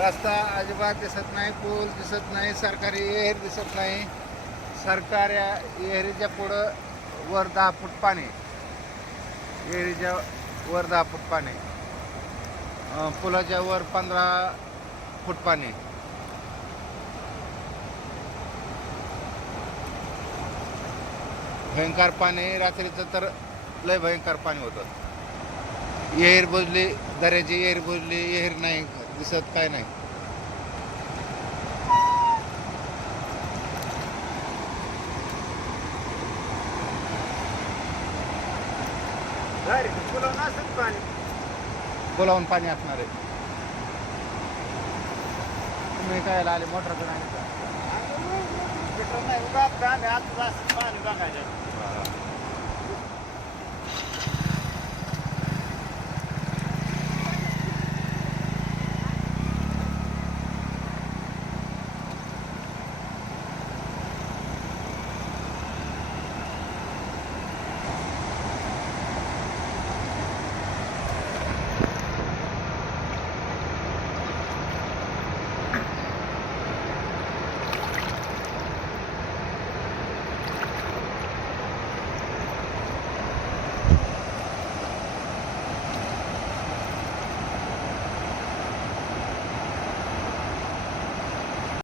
रस्ता अजिबात दिसत नाही पूल दिसत नाही सरकारी विहीर दिसत नाही. सरकार या विहिरीच्या पुढं वर दहा फूट पाणी विहिरीच्या वर दहा फूट पाणी पुलाच्या वर पंधरा फूट पाणी भयंकर पाणी रात्रीचं तर लय भयंकर पाणी होतं. येहीर बुजली दऱ्याची येहीर बुजली येहीर नाही. दिसत काय नाही. बोलावून पाणी असणार आहे. तुम्ही काय आले? मोटर पण आले का? पेट्रोल नाही